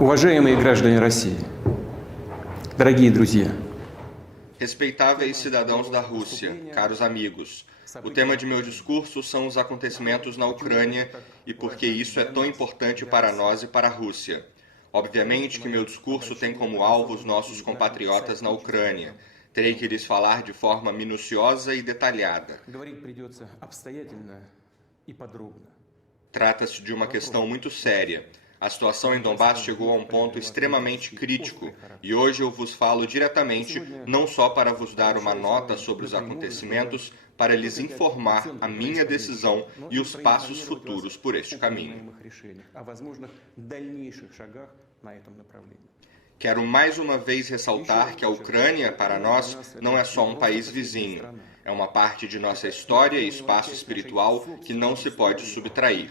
Уважаемые граждане России, дорогие друзья, Respeitáveis cidadãos da Rússia, caros amigos, o tema de meu discurso são os acontecimentos na Ucrânia e por que isso é tão importante para nós e para a Rússia. Obviamente que meu discurso tem como alvo os nossos compatriotas na Ucrânia. Terei que lhes falar de forma minuciosa e detalhada. говорить придется обстоятельно и подробно. Trata-se de uma questão muito séria. A situação em Donbass chegou a um ponto extremamente crítico e hoje eu vos falo diretamente, não só para vos dar uma nota sobre os acontecimentos, para lhes informar a minha decisão e os passos futuros por este caminho. О возможных дальнейших шагах на этом направлении. Quero mais uma vez ressaltar que a Ucrânia, para nós, não é só um país vizinho. É uma parte de nossa história e espaço espiritual que não se pode subtrair.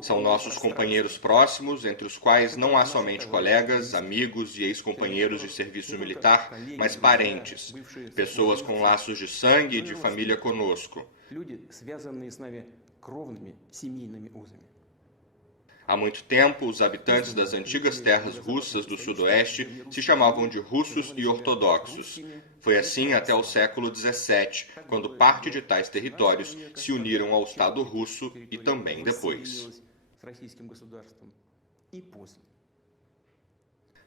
São nossos companheiros próximos, entre os quais não há somente colegas, amigos e ex-companheiros de serviço militar, mas parentes, pessoas com laços de sangue e de família conosco. Люди, связанные с нами кровными семейными узами. Há muito tempo, os habitantes das antigas terras russas do sudoeste se chamavam de russos e ortodoxos. Foi assim até o século XVII, quando parte de tais territórios se uniram ao Estado russo e também depois. С российским государством и после.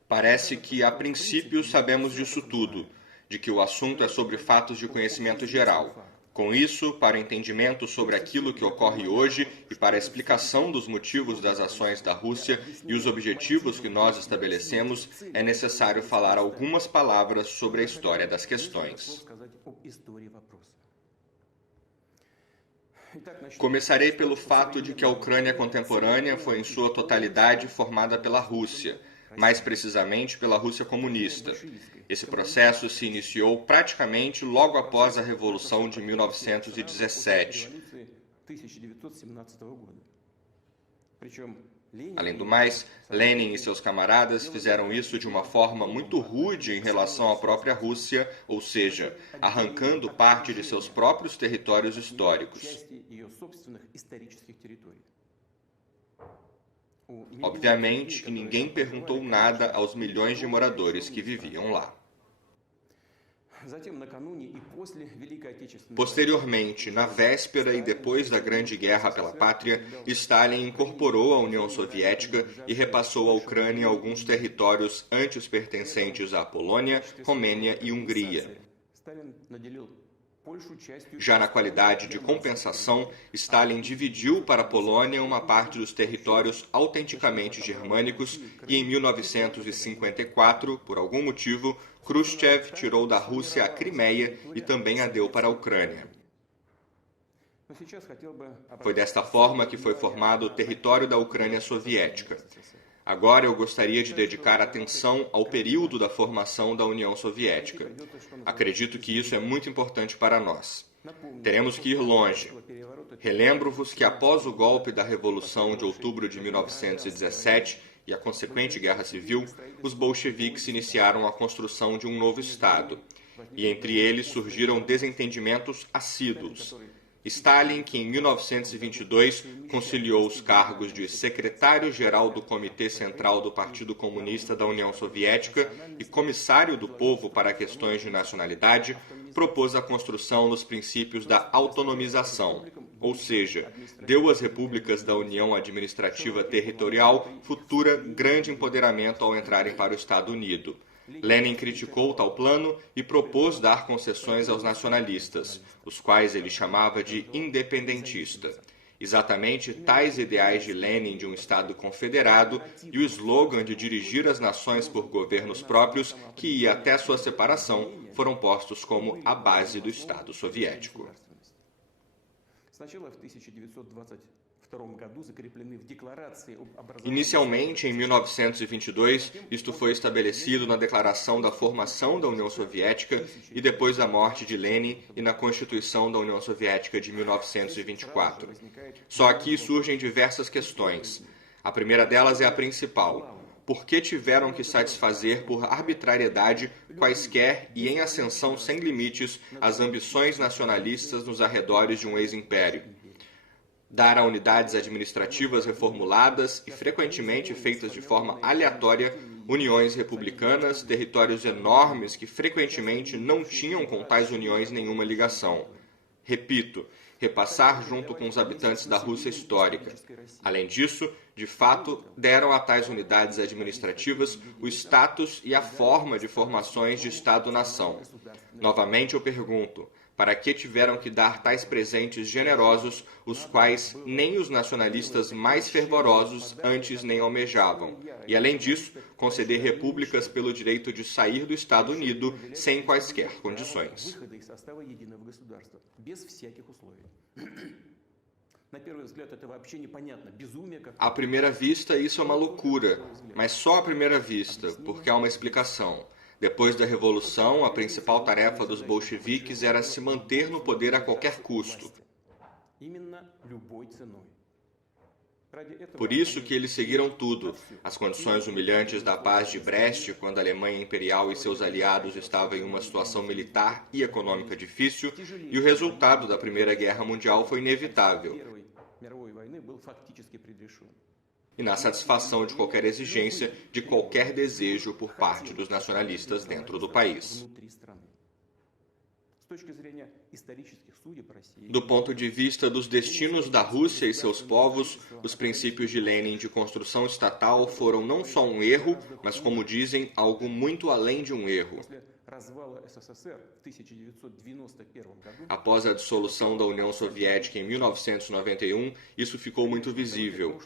Parece que, a princípio, sabemos disso tudo, de que o assunto é sobre fatos de conhecimento geral. Com isso, para o entendimento sobre aquilo que ocorre hoje e para a explicação dos motivos das ações da Rússia e os objetivos que nós estabelecemos, é necessário falar algumas palavras sobre a história das questões. Сказать об истории вопроса. Começarei pelo fato de que a Ucrânia contemporânea foi em sua totalidade formada pela Rússia, mais precisamente pela Rússia comunista. Esse processo se iniciou praticamente logo após a Revolução de 1917. Além do mais, Lenin e seus camaradas fizeram isso de uma forma muito rude em relação à própria Rússia, ou seja, arrancando parte de seus próprios territórios históricos. Obviamente, ninguém perguntou nada aos milhões de moradores que viviam lá. Posteriormente, na véspera e depois da Grande Guerra pela Pátria, Stalin incorporou a União Soviética e repassou à Ucrânia alguns territórios antes pertencentes à Polônia, Romênia e Hungria. Já na qualidade de compensação, Stalin dividiu para a Polônia uma parte dos territórios autenticamente germânicos e em 1954, por algum motivo, Khrushchev tirou da Rússia a Crimeia e também a deu para a Ucrânia. Foi desta forma que foi formado o território da Ucrânia soviética. Agora eu gostaria de dedicar atenção ao período da formação da União Soviética. Acredito que isso é muito importante para nós. Teremos que ir longe. Relembro-vos que após o golpe da Revolução de outubro de 1917 e a consequente Guerra Civil, os bolcheviques iniciaram a construção de um novo Estado. E entre eles surgiram desentendimentos assíduos. Stalin, que em 1922 conciliou os cargos de secretário-geral do Comitê Central do Partido Comunista da União Soviética e comissário do povo para questões de nacionalidade, propôs a construção dos princípios da autonomização, ou seja, deu às repúblicas da União Administrativa Territorial futura grande empoderamento ao entrarem para o Estado Unido. Lenin criticou tal plano e propôs dar concessões aos nacionalistas, os quais ele chamava de independentista. Exatamente tais ideais de Lenin de um Estado confederado e o slogan de dirigir as nações por governos próprios, que ia até sua separação, foram postos como a base do Estado soviético. Inicialmente, em 1922, isto foi estabelecido na Declaração da Formação da União Soviética e depois da morte de Lenin e na Constituição da União Soviética de 1924. Só aqui surgem diversas questões. A primeira delas é a principal. Por que tiveram que satisfazer por arbitrariedade quaisquer e em ascensão sem limites as ambições nacionalistas nos arredores de um ex-império? dar a unidades administrativas reformuladas e frequentemente feitas de forma aleatória uniões republicanas, territórios enormes que frequentemente não tinham com tais uniões nenhuma ligação. Repito, repassar junto com os habitantes da Rússia histórica. Além disso, de fato, deram a tais unidades administrativas o status e a forma de formações de Estado-nação. Novamente eu pergunto, para que tiveram que dar tais presentes generosos, os quais nem os nacionalistas mais fervorosos antes nem almejavam, e além disso, conceder repúblicas pelo direito de sair do Estado Unido sem quaisquer condições. À primeira vista, isso é uma loucura, mas só à primeira vista, porque há uma explicação. Depois da Revolução, a principal tarefa dos bolcheviques era se manter no poder a qualquer custo. Por isso que eles seguiram tudo, as condições humilhantes da paz de Brest, quando a Alemanha Imperial e seus aliados estavam em uma situação militar e econômica difícil, e o resultado da Primeira Guerra Mundial foi inevitável. E na satisfação de qualquer exigência, de qualquer desejo por parte dos nacionalistas dentro do país. Do ponto de vista dos destinos da Rússia e seus povos, os princípios de Lenin de construção estatal foram não só um erro, mas, como dizem, algo muito além de um erro. Após a dissolução da União Soviética em 1991, isso ficou muito visível.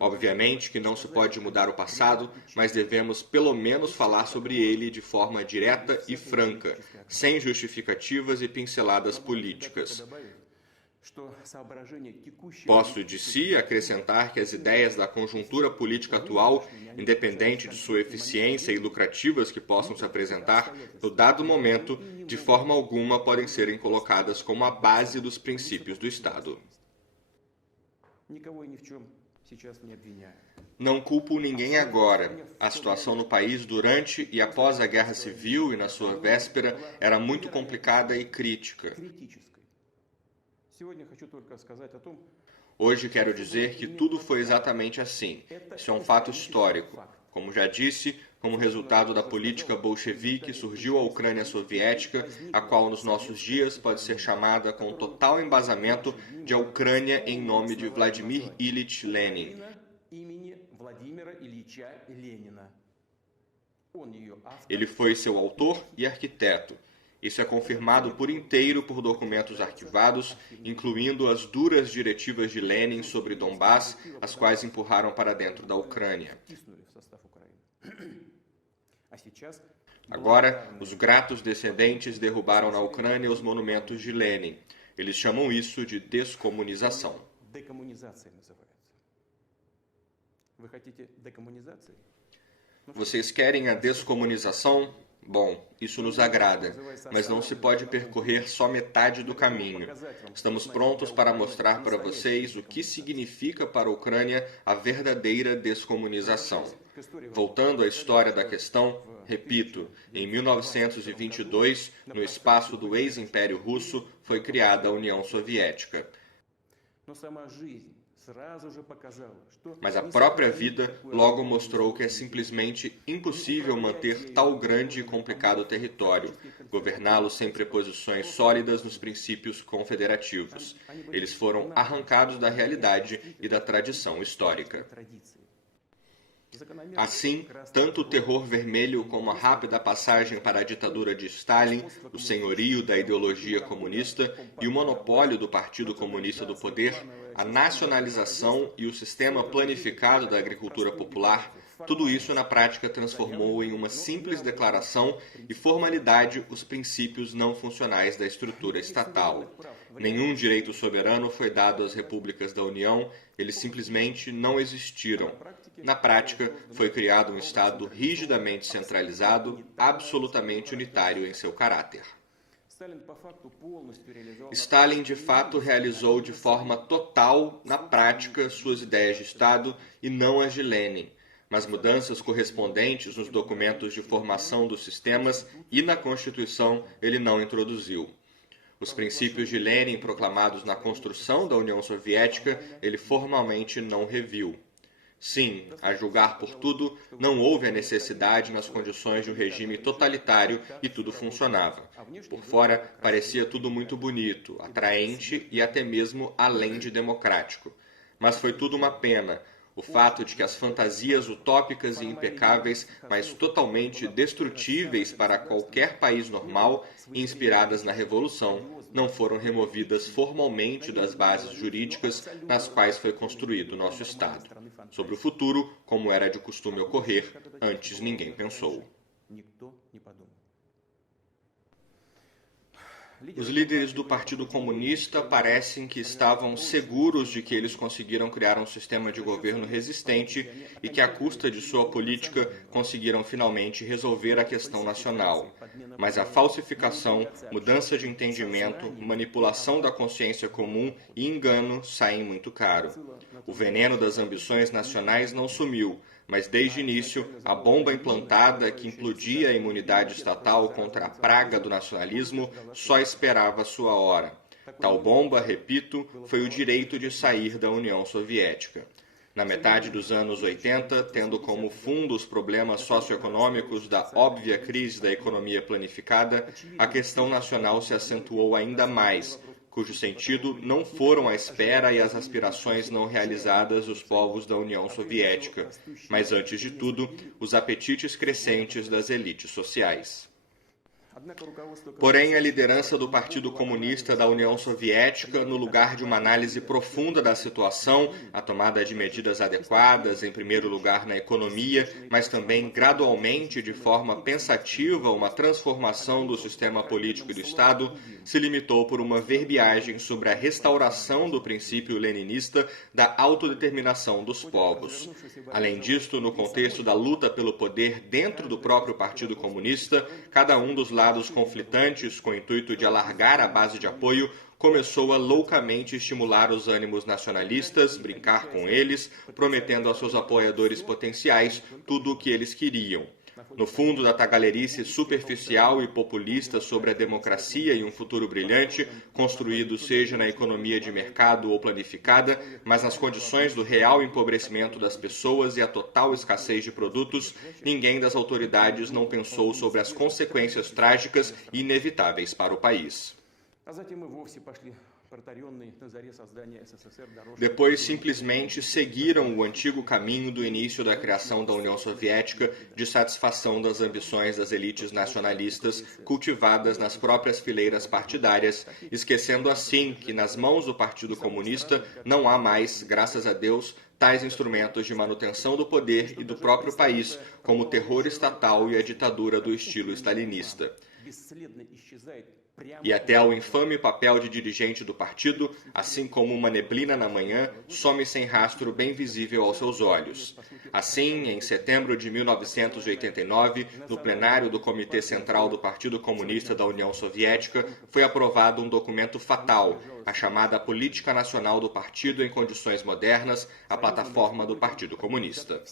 Obviamente que não se pode mudar o passado, mas devemos pelo menos falar sobre ele de forma direta e franca, sem justificativas e pinceladas políticas. Posso de si acrescentar que as ideias da conjuntura política atual, independente de sua eficiência e lucrativas que possam se apresentar, no dado momento, de forma alguma podem serem colocadas como a base dos princípios do Estado. Não culpo ninguém agora. A situação no país durante e após a Guerra Civil e na sua véspera era muito complicada e crítica. Hoje quero dizer que tudo foi exatamente assim. Isso é um fato histórico. Como já disse, como resultado da política bolchevique, surgiu a Ucrânia soviética, a qual nos nossos dias pode ser chamada com total embasamento de a Ucrânia em nome de Vladimir Ilyich Lenin. Ele foi seu autor e arquiteto. Isso é confirmado por inteiro por documentos arquivados, incluindo as duras diretivas de Lenin sobre Donbass, as quais empurraram para dentro da Ucrânia. Agora, os gratos descendentes derrubaram na Ucrânia os monumentos de Lenin. Eles chamam isso de descomunização. Vocês querem a descomunização? Bom, isso nos agrada, mas não se pode percorrer só metade do caminho. Estamos prontos para mostrar para vocês o que significa para a Ucrânia a verdadeira descomunização. Voltando à história da questão, repito, em 1922, no espaço do ex-Império Russo, foi criada a União Soviética. Mas a própria vida logo mostrou que é simplesmente impossível manter tal grande e complicado território, governá-lo sem preposições sólidas nos princípios confederativos. Eles foram arrancados da realidade e da tradição histórica. Assim, tanto o terror vermelho como a rápida passagem para a ditadura de Stalin, o senhorio da ideologia comunista e o monopólio do Partido Comunista do poder, a nacionalização e o sistema planificado da agricultura popular, tudo isso na prática transformou em uma simples declaração e formalidade os princípios não funcionais da estrutura estatal. Nenhum direito soberano foi dado às repúblicas da União, eles simplesmente não existiram. Na prática, foi criado um Estado rigidamente centralizado, absolutamente unitário em seu caráter. Stalin, de fato, realizou de forma total, na prática, suas ideias de Estado e não as de Lenin, mas mudanças correspondentes nos documentos de formação dos sistemas e na Constituição ele não introduziu. Os princípios de Lenin proclamados na construção da União Soviética, ele formalmente não reviu. Sim, a julgar por tudo, não houve a necessidade nas condições de um regime totalitário e tudo funcionava. Por fora, parecia tudo muito bonito, atraente e até mesmo além de democrático. Mas foi tudo uma pena. O fato de que as fantasias utópicas e impecáveis, mas totalmente destrutíveis para qualquer país normal, inspiradas na Revolução, não foram removidas formalmente das bases jurídicas nas quais foi construído nosso Estado. Sobre o futuro, como era de costume ocorrer, antes ninguém pensou. Os líderes do Partido Comunista parecem que estavam seguros de que eles conseguiram criar um sistema de governo resistente e que, à custa de sua política, conseguiram finalmente resolver a questão nacional. Mas a falsificação, mudança de entendimento, manipulação da consciência comum e engano saem muito caro. O veneno das ambições nacionais não sumiu, mas desde o início, a bomba implantada que implodia a imunidade estatal contra a praga do nacionalismo só esperava sua hora. Tal bomba, repito, foi o direito de sair da União Soviética. Na metade dos anos 80, tendo como fundo os problemas socioeconômicos da óbvia crise da economia planificada, a questão nacional se acentuou ainda mais, cujo sentido não foram a espera e as aspirações não realizadas dos povos da União Soviética, mas, antes de tudo, os apetites crescentes das elites sociais. Porém, a liderança do Partido Comunista da União Soviética, no lugar de uma análise profunda da situação, a tomada de medidas adequadas, em primeiro lugar na economia, mas também gradualmente, de forma pensativa, uma transformação do sistema político e do Estado, se limitou por uma verbiagem sobre a restauração do princípio leninista da autodeterminação dos povos. Além disto, no contexto da luta pelo poder dentro do próprio Partido Comunista, cada um dos lados conflitantes, com o intuito de alargar a base de apoio, começou a loucamente estimular os ânimos nacionalistas, brincar com eles, prometendo aos seus apoiadores potenciais tudo o que eles queriam. No fundo da tagarelice superficial e populista sobre a democracia e um futuro brilhante, construído seja na economia de mercado ou planificada, mas nas condições do real empobrecimento das pessoas e a total escassez de produtos, ninguém das autoridades não pensou sobre as consequências trágicas e inevitáveis para o país. Depois simplesmente seguiram o antigo caminho do início da criação da União Soviética de satisfação das ambições das elites nacionalistas cultivadas nas próprias fileiras partidárias, esquecendo assim que nas mãos do Partido Comunista não há mais, graças a Deus, tais instrumentos de manutenção do poder e do próprio país, como o terror estatal e a ditadura do estilo stalinista. E até o infame papel de dirigente do partido, assim como uma neblina na manhã, some sem rastro bem visível aos seus olhos. Assim, em setembro de 1989, no plenário do Comitê Central do Partido Comunista da União Soviética, foi aprovado um documento fatal, a chamada Política Nacional do Partido em Condições Modernas, a plataforma do Partido Comunista.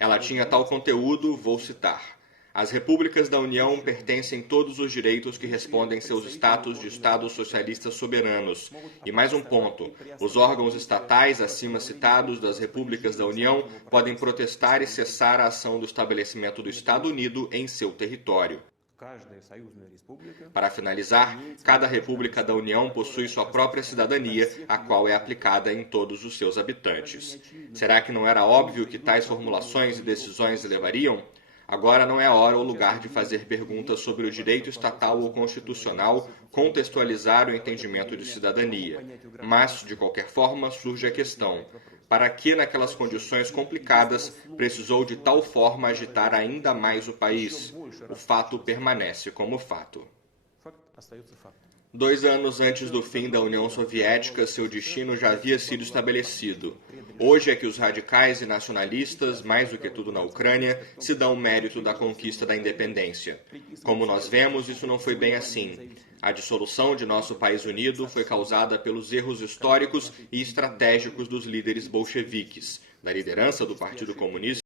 Ela tinha tal conteúdo, vou citar: as repúblicas da União pertencem todos os direitos que respondem seus status de Estados socialistas soberanos. E mais um ponto: os órgãos estatais acima citados das repúblicas da União podem protestar e cessar a ação do estabelecimento do Estado Unido em seu território. Para finalizar, cada república da União possui sua própria cidadania, a qual é aplicada em todos os seus habitantes. Será que não era óbvio que tais formulações e decisões levariam? Agora não é a hora ou lugar de fazer perguntas sobre o direito estatal ou constitucional, contextualizar o entendimento de cidadania. Mas, de qualquer forma, surge a questão: para que, naquelas condições complicadas, precisou de tal forma agitar ainda mais o país? O fato permanece como fato. 2 anos antes do fim da União Soviética, seu destino já havia sido estabelecido. Hoje é que os radicais e nacionalistas, mais do que tudo na Ucrânia, se dão o mérito da conquista da independência. Como nós vemos, isso não foi bem assim. A dissolução de nosso país unido foi causada pelos erros históricos e estratégicos dos líderes bolcheviques, da liderança do Partido Comunista